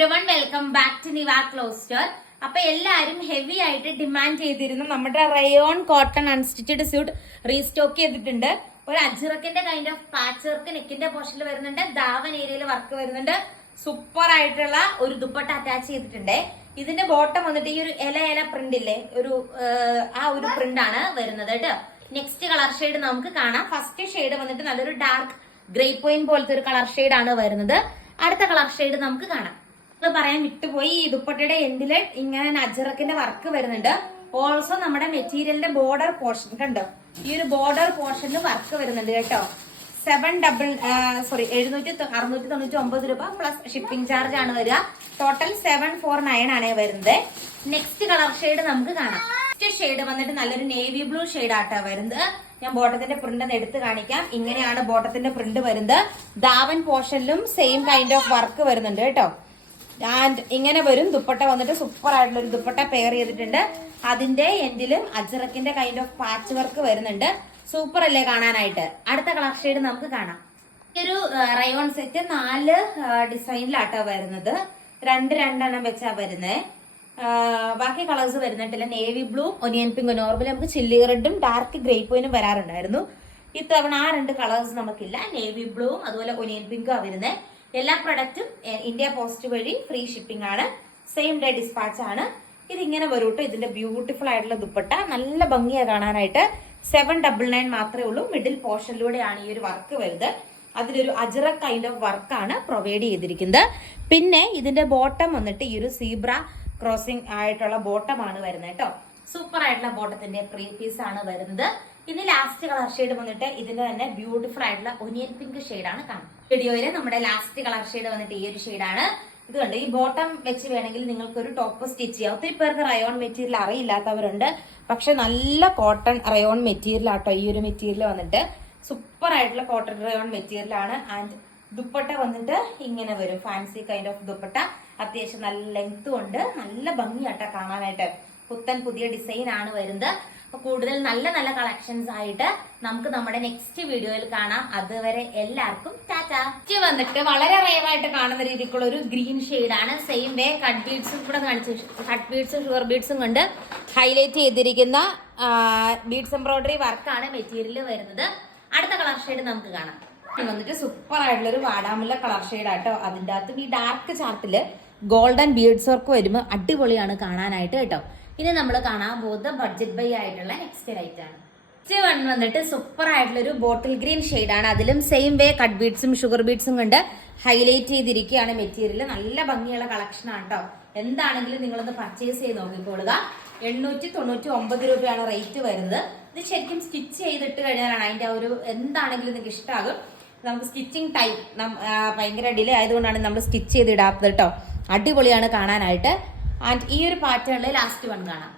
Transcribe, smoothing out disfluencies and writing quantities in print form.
Everyone welcome back to നിവാ ക്ലോസ്റ്റർ. അപ്പൊ എല്ലാരും ഹെവി ആയിട്ട് ഡിമാൻഡ് ചെയ്തിരുന്നു നമ്മുടെ rayon cotton unstitched suit restock ചെയ്തിട്ടുണ്ട്. ഒരു അജ്രക്കിന്റെ കൈൻഡ് ഓഫ് പാച്ച് വർക്ക് നെക്കിന്റെ പോർഷനിൽ വരുന്നുണ്ട്, ദാവൻ ഏരിയയിൽ വർക്ക് വരുന്നുണ്ട്. സൂപ്പർ ആയിട്ടുള്ള ഒരു ദുപ്പട്ട അറ്റാച്ച് ചെയ്തിട്ടുണ്ട്. ഇതിന്റെ ബോട്ടം വന്നിട്ട് ഈ ഒരു ഇല പ്രിന്റ് ഇല്ലേ, ആ ഒരു പ്രിന്റ് ആണ് വരുന്നത് കേട്ടോ. നെക്സ്റ്റ് കളർ ഷെയ്ഡ് നമുക്ക് കാണാം. ഫസ്റ്റ് ഷെയ്ഡ് വന്നിട്ട് നല്ലൊരു ഡാർക്ക് ഗ്രേ പോയിന്റ് പോലത്തെ ഒരു കളർ ഷെയ്ഡ് ആണ് വരുന്നത്. അടുത്ത കളർ ഷെയ്ഡ് നമുക്ക് കാണാം. പറയാൻ വിട്ടുപോയി, ഈ ദുപ്പട്ടയുടെ എൻഡില് ഇങ്ങനെ അജ്രക്കിന്റെ വർക്ക് വരുന്നുണ്ട്. ഓൾസോ നമ്മുടെ മെറ്റീരിയലിന്റെ ബോർഡർ പോർഷൻ കണ്ടോ, ഈ ഒരു ബോർഡർ പോർഷനിൽ വർക്ക് വരുന്നുണ്ട് കേട്ടോ. 699 രൂപ പ്ലസ് ഷിപ്പിംഗ് ചാർജ് ആണ് വരിക. ടോട്ടൽ 749 ആണ് വരുന്നത്. നെക്സ്റ്റ് കളർ ഷെയ്ഡ് നമുക്ക് കാണാം. നെക്സ്റ്റ് ഷെയ്ഡ് വന്നിട്ട് നല്ലൊരു നേവി ബ്ലൂ ഷെയ്ഡ് ആട്ടാ വരുന്നത്. ഞാൻ ബോട്ടത്തിന്റെ പ്രിന്റ് ഒന്ന് എടുത്ത് കാണിക്കാം. ഇങ്ങനെയാണ് ബോട്ടത്തിന്റെ പ്രിന്റ് വരുന്നത്. ദാവൻ പോർഷനിലും സെയിം കൈൻഡ് ഓഫ് വർക്ക് വരുന്നുണ്ട് കേട്ടോ. ആൻഡ് ഇങ്ങനെ വരും. ദുപ്പട്ട വന്നിട്ട് സൂപ്പർ ആയിട്ടുള്ള ഒരു ദുപ്പട്ട പെയർ ചെയ്തിട്ടുണ്ട്. അതിന്റെ എൻഡിലും അജ്രക്കിന്റെ കൈൻഡ് ഓഫ് പാച്ച് വർക്ക് വരുന്നുണ്ട്. സൂപ്പർ അല്ലേ കാണാനായിട്ട്. അടുത്ത കളർ ഷെയ്ഡ് നമുക്ക് കാണാം. ഈ ഒരു റയോൺ സെറ്റ് 4 ഡിസൈനിലാട്ടോ വരുന്നത്. രണ്ടെണ്ണം വെച്ചാ വരുന്നത്. ബാക്കി കളേഴ്സ് വരുന്നിട്ടില്ല. Navy blue, onion pink, normally നമുക്ക് ചില്ലി റെഡും ഡാർക്ക് ഗ്രേ പോയിന്റും വരാറുണ്ടായിരുന്നു. ഇത്തവണ ആ 2 കളേഴ്സ് നമുക്കില്ല. നേവി ബ്ലൂവും അതുപോലെ ഒനിയൻ പിങ്കും ആ വരുന്നത്. എല്ലാ പ്രൊഡക്റ്റും ഇന്ത്യ പോസ്റ്റ് വഴി ഫ്രീ ഷിപ്പിംഗ് ആണ്. സെയിം ഡേ ഡിസ്പാച്ച് ആണ്. ഇതിങ്ങനെ വരൂട്ടോ. ഇതിന്റെ ബ്യൂട്ടിഫുൾ ആയിട്ടുള്ള ദുപ്പട്ട നല്ല ഭംഗിയാ കാണാനായിട്ട്. 799 മാത്രമേ ഉള്ളൂ. മിഡിൽ പോർഷനിലൂടെയാണ് ഈ ഒരു വർക്ക് വരുന്നത്. അതിലൊരു അജ്രക് കൈൻഡ് ഓഫ് വർക്കാണ് പ്രൊവൈഡ് ചെയ്തിരിക്കുന്നത്. പിന്നെ ഇതിന്റെ ബോട്ടം വന്നിട്ട് ഈ ഒരു സീബ്ര ക്രോസിംഗ് ആയിട്ടുള്ള ബോട്ടമാണ് വരുന്നത് കേട്ടോ. സൂപ്പർ ആയിട്ടുള്ള ബോട്ടത്തിന്റെ പ്രീ പീസ് ആണ് വരുന്നത്. ഇനി ലാസ്റ്റ് കളർ ഷെയ്ഡ് വന്നിട്ട് ഇതിന്റെ തന്നെ ബ്യൂട്ടിഫുൾ ആയിട്ടുള്ള ഒനിയൻ പിങ്ക് ഷെയ്ഡാണ് കാണുന്നത്. വീഡിയോയില് നമ്മുടെ ലാസ്റ്റ് കളർ ഷെയ്ഡ് വന്നിട്ട് ഈ ഒരു ഷെയ്ഡാണ്. ഇത് കണ്ട് ഈ ബോട്ടം വെച്ച് വേണമെങ്കിൽ നിങ്ങൾക്ക് ഒരു ടോപ്പ് സ്റ്റിച്ച് ചെയ്യാം. ഒത്തിരി പേർക്ക് റയോൺ മെറ്റീരിയൽ അറിയില്ലാത്തവരുണ്ട്. പക്ഷെ നല്ല കോട്ടൺ റയോൺ മെറ്റീരിയൽ ആട്ടോ ഈ ഒരു മെറ്റീരിയൽ വന്നിട്ട്. സൂപ്പർ ആയിട്ടുള്ള കോട്ടൺ റയോൺ മെറ്റീരിയൽ ആണ്. ആൻഡ് ദുപ്പട്ട വന്നിട്ട് ഇങ്ങനെ വരും. Fancy kind of dupatta. അത്യാവശ്യം നല്ല ലെങ്ത്തും ഉണ്ട്. നല്ല ഭംഗിയാട്ടോ കാണാനായിട്ട്. പുത്തൻ പുതിയ ഡിസൈൻ ആണ് വരുന്നത്. അപ്പൊ കൂടുതൽ നല്ല നല്ല കളക്ഷൻസ് ആയിട്ട് നമുക്ക് നമ്മുടെ നെക്സ്റ്റ് വീഡിയോയിൽ കാണാം. അതുവരെ എല്ലാവർക്കും ടാറ്റാ. വന്നിട്ട് വളരെ റയറായിട്ട് കാണുന്ന രീതിക്കുള്ള ഒരു ഗ്രീൻ ഷെയ്ഡാണ്. സെയിം വേ കട്ട് ബീഡ്സും കൂടെ കാണിച്ചു. കട്ട് ബീഡ്സും ഷുഗർ ബീഡ്സും കൊണ്ട് ഹൈലൈറ്റ് ചെയ്തിരിക്കുന്ന ബീഡ്സ് എംബ്രോയിഡറി വർക്കാണ് മെറ്റീരിയൽ വരുന്നത്. അടുത്ത കളർ ഷെയ്ഡ് നമുക്ക് കാണാം. വന്നിട്ട് സൂപ്പർ ആയിട്ടുള്ള ഒരു വാടാമുല്ല കളർ ഷെയ്ഡ് ആട്ടോ. അതിൻ്റെ അകത്തും ഈ ഡാർക്ക് ചാർട്ടില് ഗോൾഡൻ ബീഡ്സ് വർക്ക് വരുമ്പോൾ അടിപൊളിയാണ് കാണാനായിട്ട് കേട്ടോ. ഇനി നമ്മൾ കാണാൻ പോകുന്നത് ബഡ്ജറ്റ് ബൈ ആയിട്ടുള്ള നെക്സ്റ്റ് ലൈറ്റ് ആണ്. നെക്സ്റ്റ് വൺ വന്നിട്ട് സൂപ്പർ ആയിട്ടുള്ള ഒരു ബോട്ടിൽ ഗ്രീൻ ഷെയ്ഡ് ആണ്. അതിലും സെയിം വേ കട്ട് ബീഡ്സും ഷുഗർ ബീഡ്സും കൊണ്ട് ഹൈലൈറ്റ് ചെയ്തിരിക്കുകയാണ് മെറ്റീരിയൽ. നല്ല ഭംഗിയുള്ള കളക്ഷൻ ആണ് കേട്ടോ. എന്താണെങ്കിലും നിങ്ങളൊന്ന് പർച്ചേസ് ചെയ്ത് നോക്കിക്കോളുക. 899 രൂപയാണ് റേറ്റ് വരുന്നത്. ഇത് ശരിക്കും സ്റ്റിച്ച് ചെയ്തിട്ട് കഴിഞ്ഞാലാണ് അതിന്റെ ആ ഒരു എന്താണെങ്കിലും നിങ്ങൾക്ക് ഇഷ്ടമാകും. നമുക്ക് സ്റ്റിച്ചിങ് ടൈം ഭയങ്കര ഡിലേ ആയതുകൊണ്ടാണ് നമ്മൾ സ്റ്റിച്ച് ചെയ്ത് ഇടാത്തത് കേട്ടോ. അടിപൊളിയാണ് കാണാനായിട്ട്. ആൻഡ് ഈ ഒരു പാറ്റേണിൽ ലാസ്റ്റ് വൺ കാണാം.